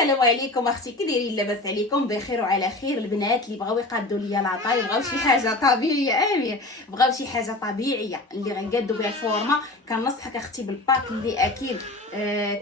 السلام عليكم اختي، كي دايرين؟ لاباس عليكم؟ بخير وعلى خير. البنات اللي بغاو يقادوا ليا لاطاي بغاو شي حاجه طبيعيه، امين، بغاو شي حاجه طبيعيه اللي غنقادوا بها الفورمه، كنصحك اختي بالباك اللي اكيد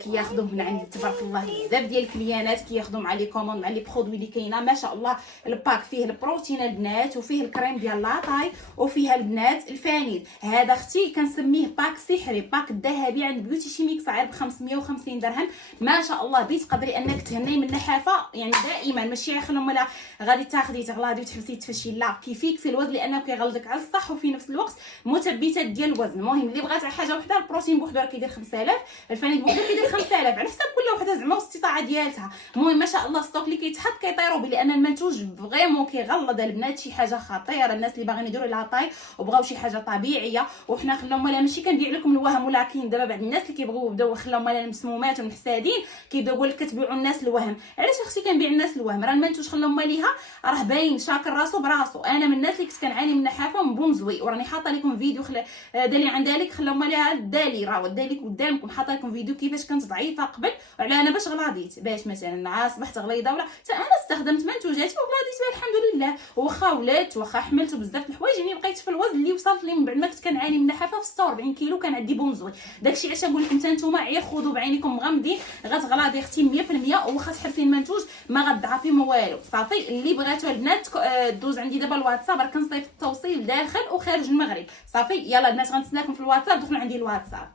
كياخذوه من عند تبارك الله بزاف ديال الكليانات، كياخذوا مع لي كوموند مع لي برودوي اللي كاينه ما شاء الله. الباك فيه البروتين البنات، وفيه الكريم ديال لاطاي، وفيها البنات الفانيل. هذا اختي كنسميه باك سحري، باك الذهبي عند بيوتي شيميكس، عير ب 550 درهم ما شاء الله. تقدري انك تهني من النحافه يعني دائما، ماشي خلهم ولا غادي تاخدي تغلاضي وتحبسي تفشي، لا كيفيك في الوزن لانه كيغلظك على الصح وفي نفس الوقت مثبتات ديال الوزن. المهم اللي بغات حاجه وحده، البروتين بوحدو كيدير 5000، الفانيل بوحدو كيدير 5000 على حسب كل وحده زعما والاستطاعه ديالها. المهم ما شاء الله ستوك اللي كيتحط كيطيروا به، لان المنتوج فريمون كيغلظ البنات، شي حاجه خطيره. الناس اللي باغيين يديروا لاطاي وبغاو شي حاجه طبيعيه، وحنا خلاهم ولا ماشي كنبيع لكم الوهم، ولكن دابا بعض الناس اللي كيبغيو يبداو خلاهم ولا المسمومات والمحسادين كيبداو يقول لك كتبيعوا الناس الوهم. علاش اختي كنبيع الناس الوهم؟ راه المنتوج خلاهم ماليها راه باين شاكر راسو براسو. انا من الناس اللي كنت كنعاني من النحافه ومبونزوي، وراني حاطه لكم فيديو دالي عن ذلك، خلاهم ماليها دالي راه دالي قدامكم، حاطه لكم فيديو كيفاش كنت ضعيفه قبل وعلى انا باش غلاضيت، باش مثلا اصبحت غليظه ولا حتى انا استخدمت منتوجاتي وغلاضيت بها الحمد لله. واخا ولات واخا حملت بزاف الحوايج، يعني بقيت في الوزن اللي وصلت لي من بعد ما كنت كنعاني من النحافه في 46 كيلو، كان عندي بونزوي. داكشي علاش نقول لكم حتى نتوما عيا خذوا بعينكم مغمضين، غتغلاضي اختي 100%، واخا تحرفي المنتوج ما غتضعفي ما والو. صافي اللي بغاتو البنات دوز عندي دابا الواتساب، راه كنصيفط التوصيل داخل وخارج المغرب. صافي يلا البنات غنتسناكم في الواتساب، دخلوا عندي الواتساب.